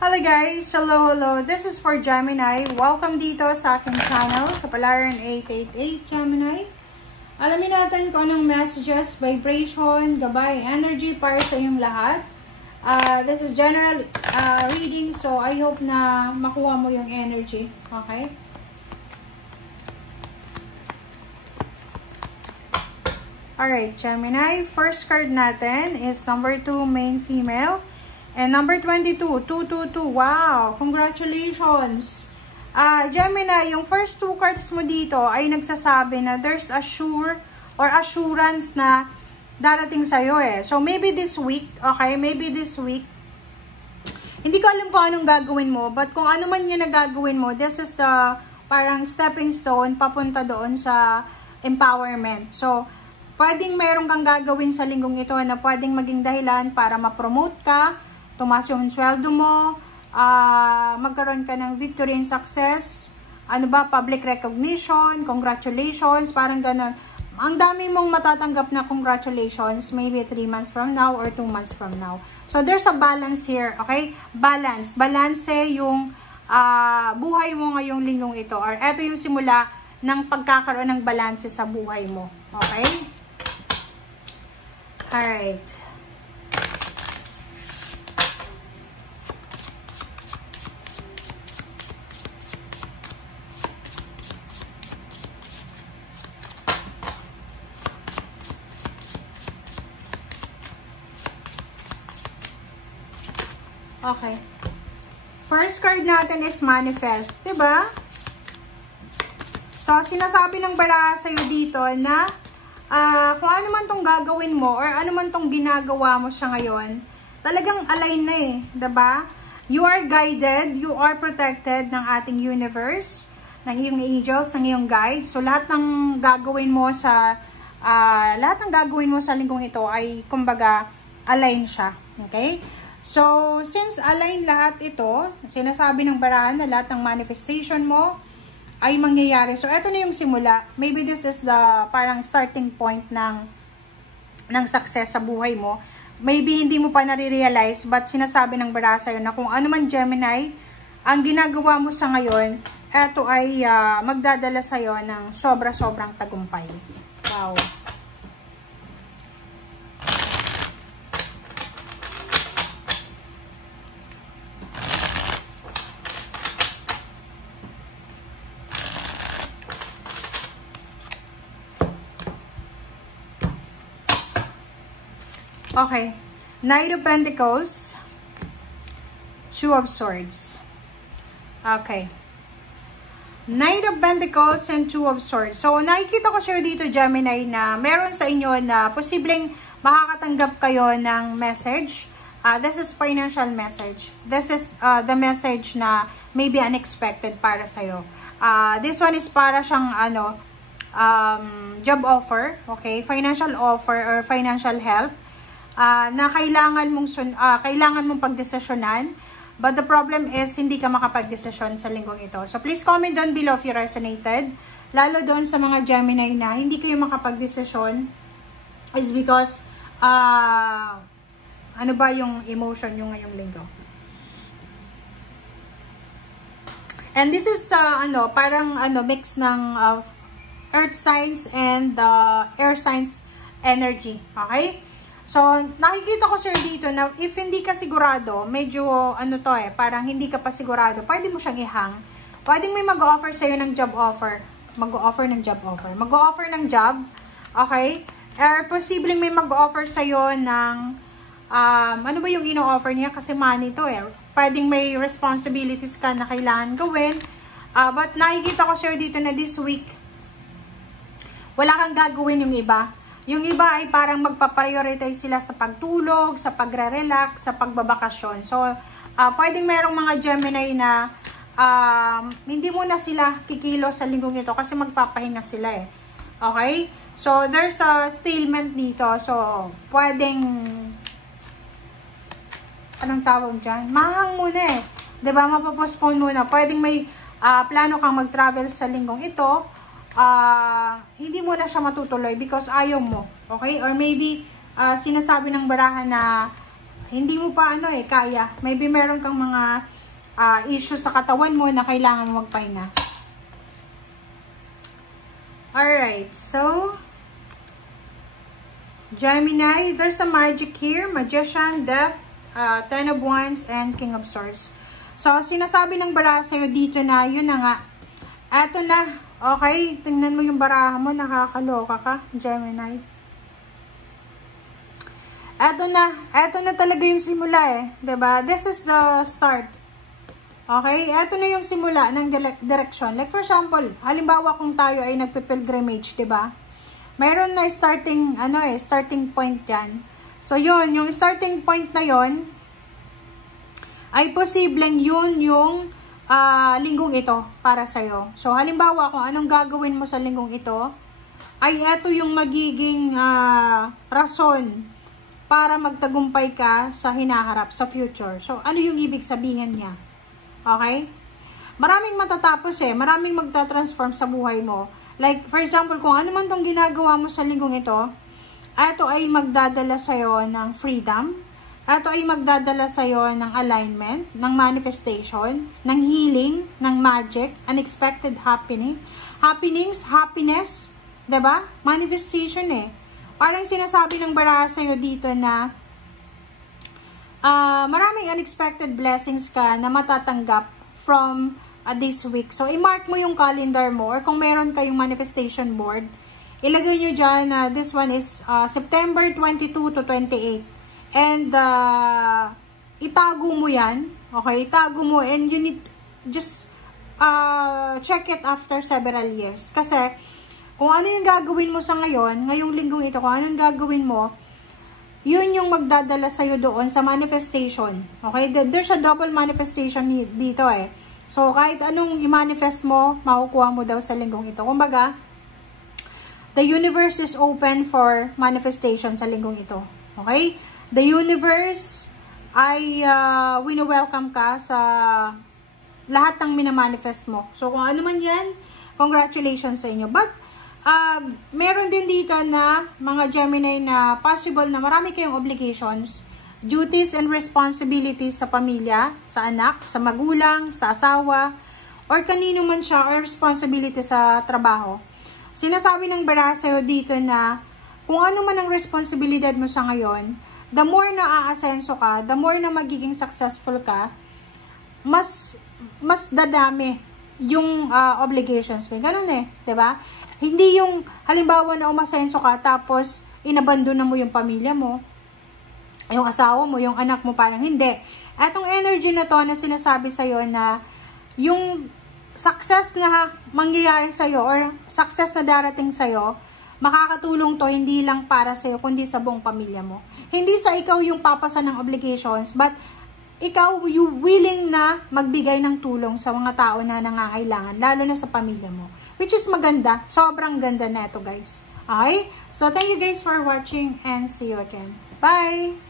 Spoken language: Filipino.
Hello guys! Hello! This is for Gemini. Welcome dito sa aking channel, Kapalaran 888 Gemini. Alamin natin kung anong messages, vibration, gabay, energy para sa iyong lahat. This is general reading, so I hope na makuha mo yung energy. Okay? Alright, Gemini. First card natin is number 2, main female. And number 22, 222. Wow! Congratulations! Gemini, yung first two cards mo dito ay nagsasabi na there's assurance na darating sa'yo eh. So, maybe this week, okay? Maybe this week. Hindi ko alam kung anong gagawin mo, but kung ano man yun na gagawin mo, this is the parang stepping stone papunta doon sa empowerment. So, pwedeng meron kang gagawin sa linggong ito na pwedeng maging dahilan para ma-promote ka, tumaas yung sweldo mo, magkaroon ka ng victory and success, public recognition, congratulations, parang ganun. Ang dami mong matatanggap na congratulations, maybe 3 months from now or 2 months from now. So, there's a balance here, okay? Balance. Balance yung buhay mo ngayong linggong ito, or eto yung simula ng pagkakaroon ng balance sa buhay mo, okay? Alright. Okay. First card natin is manifest, 'di ba? So, sinasabi ng baraha sa'yo dito na kung ano man tong gagawin mo or ano man tong ginagawa mo siya ngayon, talagang align na eh, 'di ba? You are guided, you are protected ng ating universe, ng iyong angels, ng iyong guides. So, lahat ng gagawin mo sa linggong ito ay kumbaga align siya, okay? So, since align lahat ito, sinasabi ng barahan na lahat ng manifestation mo ay mangyayari. So, ito na yung simula. Maybe this is the parang starting point ng success sa buhay mo. Maybe hindi mo pa nare-realize, but sinasabi ng baraha sa'yo na kung ano man Gemini, ang ginagawa mo sa ngayon, ito ay magdadala sa'yo ng sobra-sobrang tagumpay. Wow! Okay, Knight of Pentacles, Two of Swords. Okay. Knight of Pentacles and Two of Swords. So, nakikita ko sa'yo dito, Gemini, na meron sa inyo na posibleng makakatanggap kayo ng message. This is financial message. This is the message na maybe unexpected para sa'yo. This one is para siyang job offer, okay? Financial offer or financial help. Na kailangan mong pagdesisyonan, but the problem is hindi ka makapagdesisyon sa linggong ito. So please comment down below if you resonated, lalo doon sa mga Gemini na hindi kayo makapagdesisyon is because ano ba yung emotion nyo ngayong linggo. And this is parang mix ng earth signs and air signs energy, okay? So, nakikita ko sir dito na if hindi ka sigurado, medyo parang hindi ka pa sigurado, pwede mo siyang ihang. Pwedeng may mag-offer sa'yo ng job offer. Mag-offer ng job, okay? Or posibleng may mag-offer sa'yo ng, ano ba yung ino-offer niya? Kasi money to eh. Pwedeng may responsibilities ka na kailangan gawin. But nakikita ko sir dito na this week, wala kang gagawin yung iba. Yung iba ay parang magpa-prioritize sila sa pagtulog, sa pagre-relax, sa pagbabakasyon. So, pwedeng merong mga Gemini na hindi mo na sila kikilo sa linggong ito kasi magpapahinga sila eh. Okay? So, there's a stalemate dito. So, pwedeng anong tawag dyan? Mahang muna eh. Diba? Mapapostpone muna. Pwedeng may plano kang mag-travel sa linggong ito. Hindi mo na siya matutuloy because ayaw mo. Okay? Or maybe, sinasabi ng baraha na hindi mo pa kaya. Maybe meron kang mga issues sa katawan mo na kailangan mo magpahinga. Alright, so Gemini, there's a magic here. Magician, Death, Ten of Wands, and King of Swords. So, sinasabi ng baraha sa'yo dito na, yun na nga. Eto na. Okay, tingnan mo yung baraha mo. Nakakaloka ka, Gemini. Eto na talaga yung simula diba? This is the start. Okay, eto na yung simula ng direction. Like for example, halimbawa kung tayo ay nagpe-pilgrimage, diba? Mayroon na starting, starting point yan. So yun, yung starting point na yun, ay posibleng yun yung linggong ito para sa'yo. So halimbawa kung anong gagawin mo sa linggong ito, ay eto yung magiging rason para magtagumpay ka sa hinaharap, sa future. So, ano yung ibig sabihin niya? Okay? Maraming matatapos maraming magta-transform sa buhay mo. Like, for example, kung ano man tong ginagawa mo sa linggong ito ay magdadala sa'yo ng freedom. Ito ay magdadala sa'yo ng alignment, ng manifestation, ng healing, ng magic, unexpected happiness, diba? Manifestation Parang sinasabi ng baraha sa'yo dito na maraming unexpected blessings ka na matatanggap from this week. So, i-mark mo yung calendar mo or kung meron kayong manifestation board, ilagay nyo dyan na this one is September 22 to 28. And itago mo yan. Okay, itago mo and you need just check it after several years. Kasi, kung ano yung gagawin mo sa ngayong linggong ito, kung ano yung gagawin mo, yun yung magdadala sa'yo doon sa manifestation. Okay? There's a double manifestation dito So, kahit anong i-manifest mo, makukuha mo daw sa linggong ito. Kumbaga, the universe is open for manifestation sa linggong ito. Okay? The universe ay wini-welcome ka sa lahat ng minamanifest mo. So, kung ano man yan, congratulations sa inyo. But, meron din dito na mga Gemini na possible na marami kayong obligations, duties and responsibilities sa pamilya, sa anak, sa magulang, sa asawa, or kanino man siya, or responsibility sa trabaho. Sinasabi ng baraha sa'yo dito na kung ano man ang responsibilidad mo sa ngayon, the more na aasenso ka, the more na magiging successful ka, mas dadami yung obligations mo. Ganun diba? Hindi yung, halimbawa na umasenso ka, tapos inabandona mo yung pamilya mo, yung asawa mo, yung anak mo, parang hindi. Atong energy na to na sinasabi sa'yo na yung success na mangyayari sa'yo or success na darating sa'yo, makakatulong to hindi lang para sa'yo, kundi sa buong pamilya mo. Hindi sa ikaw yung papasa ng obligations, but ikaw yung willing na magbigay ng tulong sa mga tao na nangangailangan, lalo na sa pamilya mo. Which is maganda. Sobrang ganda na ito, guys. Okay? So, thank you guys for watching and see you again. Bye!